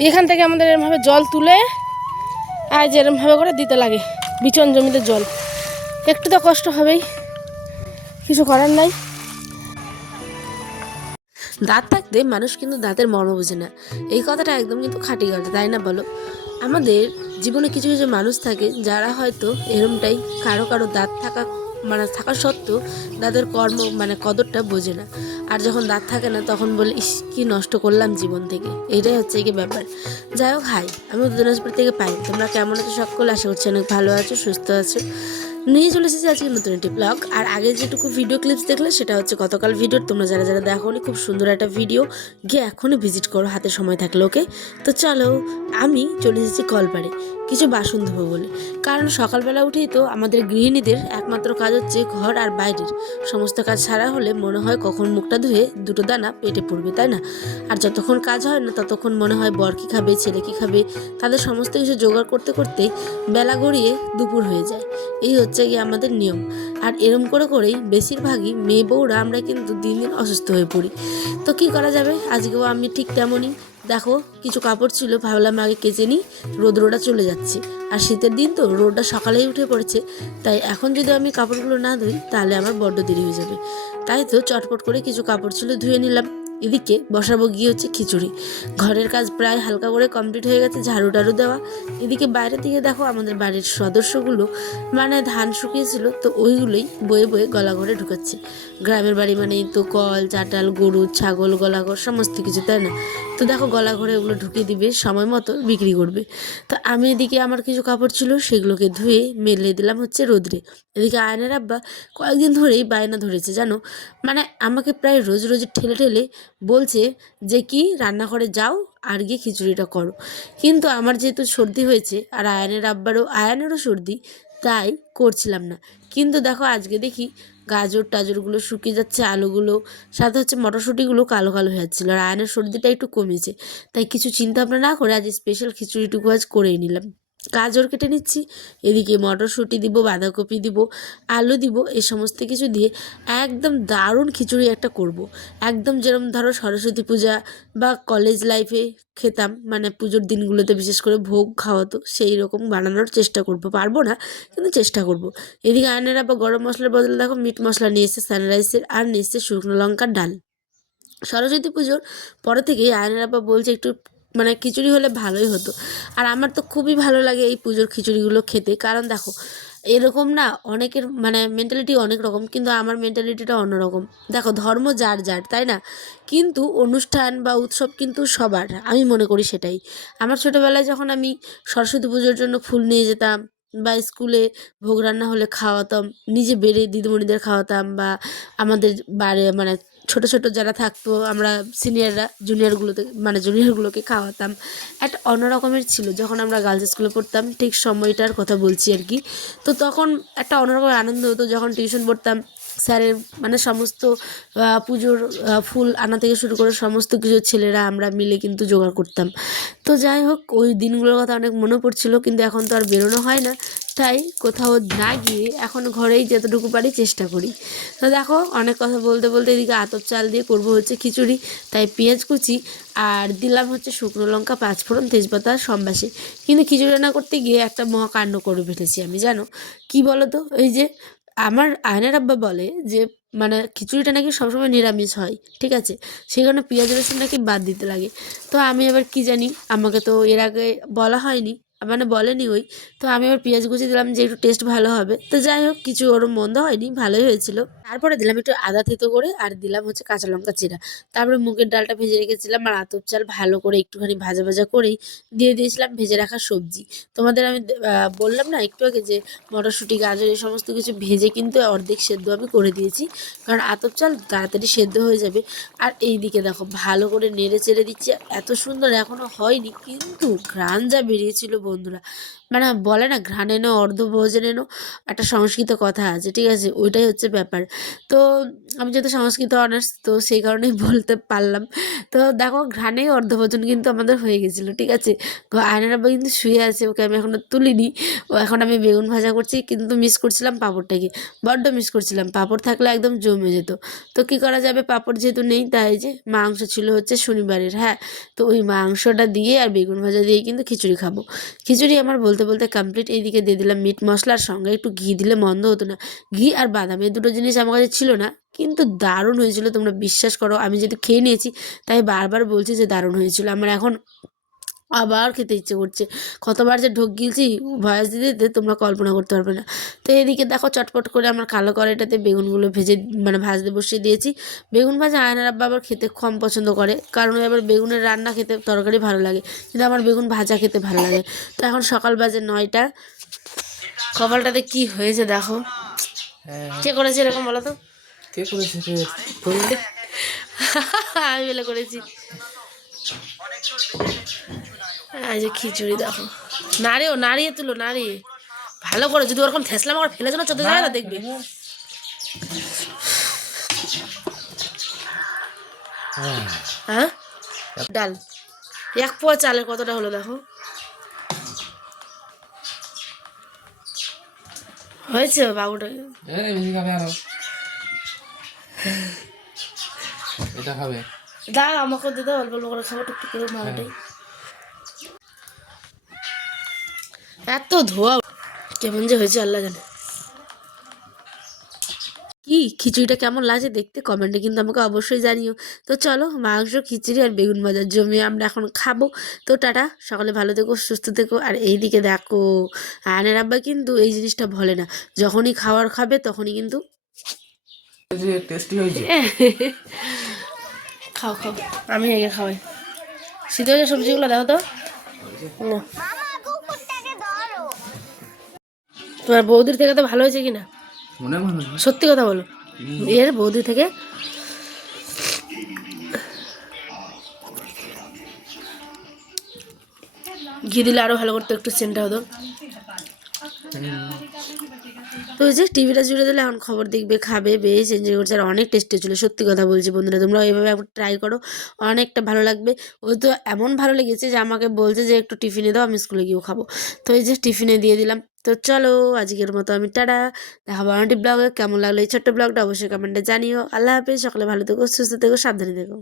এখান থেকে আমাদের এরমভাবে জল তুলে আর যেরমভাবে করে দিতে লাগে বিচন জমিতে জল। একটু তো কষ্ট হবেই, কিছু করার নাই। দাঁত থাকতে মানুষ কিন্তু দাঁতের মর্ম বোঝে না, এই কথাটা একদম কিন্তু খাঁটি কথা, তাই না বলো? আমাদের জীবনে কিছু কিছু মানুষ থাকে যারা হয়তো এরমটাই, কারো কারো দাঁত থাকা সত্ত্বেও দাঁতের কদরটা বোঝে না। আর যখন দাঁত থাকে না তখন বলে ইস কি নষ্ট করলাম জীবন থেকে, এটাই হচ্ছে কি ব্যাপার। যাই হোক, হাই, আমি দিনাজপুর থেকে পাই। তোমরা কেমন আছো সকলে? আশা করছি অনেক ভালো আছো, সুস্থ আছো। নিয়ে চলে এসেছি আজকে নতুন একটি ব্লগ। আর আগে যেটুকু ভিডিও ক্লিপস দেখলে সেটা হচ্ছে গতকাল ভিডিও। তোমরা যারা যারা দেখোনি, খুব সুন্দর একটা ভিডিও, গিয়ে এখনই ভিজিট করো হাতে সময় থাকলে, ওকে? তো চলো, আমি চলে এসেছি কলপাড়ে কিছু বাসন ধোবো বলে। কারণ সকালবেলা উঠেই তো আমাদের গৃহিণীদের একমাত্র কাজ হচ্ছে ঘর আর বাইরের সমস্ত কাজ সারা হলে মনে হয় কখন মুখটা ধুয়ে দুটো দানা পেটে পড়বে, তাই না? আর যতক্ষণ কাজ হয় না ততক্ষণ মনে হয় বর কী খাবে, ছেলে কী খাবে, তাদের সমস্ত কিছু জোগাড় করতে করতেই বেলা গড়িয়ে দুপুর হয়ে যায়। এই হচ্ছে গিয়ে আমাদের নিয়ম। আর এরম করে করেই বেশিরভাগই মেয়ে বউরা আমরা কিন্তু দিন দিন অসুস্থ হয়ে পড়ি। তো কী করা যাবে, আজকেও আমি ঠিক তেমনই। দেখো, কিছু কাপড় ছিল, ভাবলাম আগে কেচে নিই, রোদটা চলে যাচ্ছে। আর শীতের দিন তো রোদটা সকালেই উঠে পড়েছে, তাই এখন যদি আমি কাপড়গুলো না ধুই তাহলে আমার বড্ড দেরি হয়ে যাবে। তাই তো চটপট করে কিছু কাপড় ছিল ধুয়ে নিলাম। এদিকে বসাবো গিয়ে হচ্ছে খিচুড়ি। ঘরের কাজ প্রায় হালকা করে কমপ্লিট হয়ে গেছে, ঝাড়ু টাড়ু দেওয়া। এদিকে বাইরে থেকে দেখো আমাদের বাড়ির সদস্যগুলো ধান শুকিয়েছিল, তো ওইগুলোই বয়ে বয়ে গলাঘরে ঢুকাচ্ছে। গ্রামের বাড়ি মানেই তো কল, চাটাল, গরু, ছাগল, গলাঘর সমস্ত কিছু, তাই না? তো দেখো গলাঘরে ওগুলো ঢুকিয়ে দিবে, সময় মতো বিক্রি করবে। তো আমি এদিকে আমার কিছু কাপড় ছিল সেগুলোকে ধুয়ে মেলে দিলাম হচ্ছে রোদ্রে। এদিকে আয়নের আব্বা কয়েকদিন ধরেই বায়না ধরেছে জানো, আমাকে প্রায় রোজ রোজ ঠেলে ঠেলে বলছে যে কি রান্নাঘরে যাও আর গিয়ে খিচুড়িটা করো। কিন্তু আমার যেহেতু সর্দি হয়েছে আর আয়ানেরও সর্দি, তাই করছিলাম না। কিন্তু দেখো আজকে দেখি গাজর টাজরগুলো শুকিয়ে যাচ্ছে, আলুগুলো সাথে হচ্ছে মটরশুঁটিগুলো কালো কালো হয়ে যাচ্ছিলো। আর আয়নের সর্দিটা একটু কমেছে, তাই কিছু চিন্তা ভাবনা না করে আজ স্পেশাল খিচুড়িটুকু আজ করেই নিলাম। গাজর কেটে নিচ্ছি, এদিকে মটরশুঁটি দিব, বাঁধাকপি দিব, আলু দিব, এই সমস্ত কিছু দিয়ে একদম দারুণ খিচুড়ি একটা করব। একদম যেরকম ধরো সরস্বতী পূজা বা কলেজ লাইফে খেতাম, পুজোর দিনগুলোতে বিশেষ করে ভোগ খাওয়াতো, সেই রকম বানানোর চেষ্টা করব। পারবো না, কিন্তু চেষ্টা করব। এদিকে আয়নারা বা গরম মশলার বদলে দেখো মিট মশলা নিয়ে এসছে, সানরাইসের, আর নিয়ে এসছে শুকনো লঙ্কার ডাল। সরস্বতী পুজোর পরে থেকেই আয়নার আব্বা বলছে একটু খিচুড়ি হলে ভালোই হতো। আর আমার তো খুবই ভালো লাগে এই পুজোর খিচুড়িগুলো খেতে। কারণ দেখো এরকম না, অনেকের মেন্টালিটি অনেক রকম, কিন্তু আমার মেন্টালিটিটা অন্যরকম। দেখো ধর্ম যার যার, তাই না? কিন্তু অনুষ্ঠান বা উৎসব কিন্তু সবার, আমি মনে করি সেটাই। আমার ছোটোবেলায় যখন আমি সরস্বতী পুজোর জন্য ফুল নিয়ে যেতাম, বা স্কুলে ভোগ রান্না হলে খাওয়াতাম, নিজে বেড়ে দিদিমণিদের খাওয়াতাম, বা আমাদের বাড়ি ছোট ছোট যারা থাকতো আমরা সিনিয়ররা জুনিয়রগুলোকে খাওয়াতাম। একটা অন্য রকমের ছিল যখন আমরা গার্লস স্কুলে পড়তাম, ঠিক সময়টার কথা বলছি আর কি। তো তখন একটা অন্যরকম আনন্দ হতো যখন টিউশন পড়তাম, স্যারের সমস্ত পুজোর ফুল আনা থেকে শুরু করে সমস্ত কিছু ছেলেরা আমরা মিলে কিন্তু জোগাড় করতাম। তো যাই হোক, ওই দিনগুলোর কথা অনেক মনে পড়ছিল, কিন্তু এখন তো আর বেরোনো হয় না, তাই কোথাও না গিয়ে এখন ঘরেই যতটুকু পারি চেষ্টা করি। তো দেখো অনেক কথা বলতে বলতে এদিকে আতপ চাল দিয়ে করবো হচ্ছে খিচুড়ি, তাই পেঁয়াজ কুচি আর দিলাম হচ্ছে শুকনো লঙ্কা, পাঁচফোড়ন, তেজপাতা, সম্বাসে। কিন্তু খিচুড়ি রান্না করতে গিয়ে একটা মহাকাণ্ড করে ফেলেছি আমি, জানো কি বলো তো? এই যে আমার আয়নার আব্বা বলে যে খিচুড়িটা নাকি সবসময় নিরামিষ হয়, ঠিক আছে, সেই কারণে পেঁয়াজ রসুন নাকি বাদ দিতে লাগে। তো আমি আবার কি জানি, আমাকে তো এর আগে বলা হয়নি, বলেনি ওই। তো আমি আবার পেঁয়াজ কুচি দিলাম যে একটু টেস্ট ভালো হবে। তো যাই হোক, কিছু ওরম মন্দ হয়নি, ভালোই হয়েছিল। তারপরে দিলাম একটু আদা থেতো করে, আর দিলাম হচ্ছে কাঁচা লঙ্কা চিরা। তারপরে মুগের ডালটা ভেজে রেখেছিলাম, আর আতপ চাল ভালো করে একটুখানি ভাজা ভাজা করেই দিয়ে দিয়েছিলাম ভেজে রাখা সবজি। তোমাদের আমি বললাম না একটু আগে যে মটরশুঁটি, গাজর এই সমস্ত কিছু ভেজে কিন্তু অর্ধেক সেদ্ধ আমি করে দিয়েছি, কারণ আতপ চাল তাড়াতাড়ি সেদ্ধ হয়ে যাবে। আর এই দিকে দেখো ভালো করে নেড়ে চেড়ে দিচ্ছি, এত সুন্দর এখনও হয়নি, কিন্তু ঘ্রাণ যা বেরিয়েছিল বন্ধুরা। মানে বলে না ঘ্রাণ এনো অর্ধভোজন এনো, একটা সংস্কৃত কথা আছে, ঠিক আছে? ওইটাই হচ্ছে ব্যাপার। তো আমি যেহেতু সংস্কৃত অনার্স, তো সেই কারণেই বলতে পারলাম। তো দেখো ঘ্রাণেই অর্ধভোজন কিন্তু আমাদের হয়ে গেছিলো, ঠিক আছে? আয়নার আব্বা কিন্তু শুয়ে আছে, ওকে আমি এখনও তুলিনি। ও এখন আমি বেগুন ভাজা করছি, কিন্তু মিস করছিলাম পাঁপড়টাকে, বড্ড মিস করছিলাম। পাঁপড় থাকলে একদম জমে যেত। তো কী করা যাবে, পাঁপড় যেহেতু নেই, তাই যে মাংস ছিল হচ্ছে শনিবারের, হ্যাঁ। তো ওই মাংসটা দিয়ে আর বেগুন ভাজা দিয়ে কিন্তু খিচুড়ি খাবো। খিচুড়ি আমার বলতে বলতে কমপ্লিট। এইদিকে দিয়ে দিলাম মিট মশলার সঙ্গে একটু ঘি দিলে মন্দ হতো না। ঘি আর বাদাম এই দুটো জিনিস আমার কাছে ছিল না, কিন্তু দারুণ হয়েছিল, তোমরা বিশ্বাস করো। আমি যেহেতু খেয়ে নিয়েছি, তাই বারবার বলছি যে দারুণ হয়েছিল। আমার এখন আবার খেতে ইচ্ছে করছে। কতবার যে ঢোক গিলছি ভয়েস দিতে দিতে, তোমরা কল্পনা করতে পারবে না। তো এদিকে দেখো চটপট করে আমার কালো কড়াইটাতে বেগুনগুলো ভেজে মানে ভাজতে বসিয়ে দিয়েছি। বেগুন ভাজা আয়নার আব্বা আবার খেতে কম পছন্দ করে, কারণ ওই আবার বেগুনের রান্না খেতে তরকারি ভালো লাগে, কিন্তু আমার বেগুন ভাজা খেতে ভালো লাগে। তো এখন সকাল বাজে 9টা। কপালটাতে কি হয়েছে দেখো। কে করেছে এরকম বলো তো? কে করেছে রে? তুমি? আমি বেলে করেছি। এই যে খিচুড়ি দেখো, নাড়িও নাড়িয়ে তুলো, নাড়িয়ে ভালো করে। যদি ওরকম থেসলাম আমার ফেলে যেন চোদ্দ যায় না, দেখবি। হ্যাঁ, ডাল 1 পোয়া চালের কতটা হলো দেখো। হয়েছে বাবুটা। বেশি খাবে আরো। এটা খাবে? দাও আমাকে দিয়ে দাও, অল্প অল্প করে খাবো টুকটুক করে মারাটাই। এত ধোয়া, কেমন যে হয়েছে আল্লাহ জানে। কি খিচুড়িটা কেমন লাগছে দেখতে কমেন্টে কিন্তু আমাকে অবশ্যই জানিও। তো চলো মাংস খিচুড়ি আর বেগুন ভাজা জমিয়ে আমরা এখন খাবো। তো টাটা, সকালে ভালো থেকো, সুস্থ থেকো। আর এইদিকে দেখো আয়নের আব্বা কিন্তু এই জিনিসটা বলে না, যখনই খাবার খাবে তখনই কিন্তু টেস্টি হয়েছে। খাও খাও, আমি আগে খাওয়াই। শীত হয়েছে সবজিগুলো দেখো তো না। তোমার বৌদির থেকে তো ভালো হয়েছে কিনা মনে হয় না। সত্যি কথা বলো, এর বৌদি থেকে। ঘি দিলে আরো ভালো করতো, একটু সেন্টটা হতো। তো ওই যে টিভিটা জুড়ে দিলে এখন খবর দেখবে, খাবে, বেশ এনজয় করছে। আর অনেক টেস্টি ছিল, সত্যি কথা বলছি বন্ধুরা, তোমরা এইভাবে একবার ট্রাই করো, অনেকটা ভালো লাগবে। ওই তো এমন ভালো লেগেছে যে আমাকে বলছে যে একটু টিফিনে দাও, আমি স্কুলে গিয়েও খাবো। তো এই যে টিফিনে দিয়ে দিলাম। তো চলো আজকের মতো আমি টাটা, দেখা বানাটি ব্লগে। কেমন লাগলো এই ছোট্ট ব্লগটা অবশ্যই কমেন্টে জানিও। আল্লাহ হাফেজ, সকালে ভালো থেকো, সুস্থ থেকো, সাবধানে থেকো।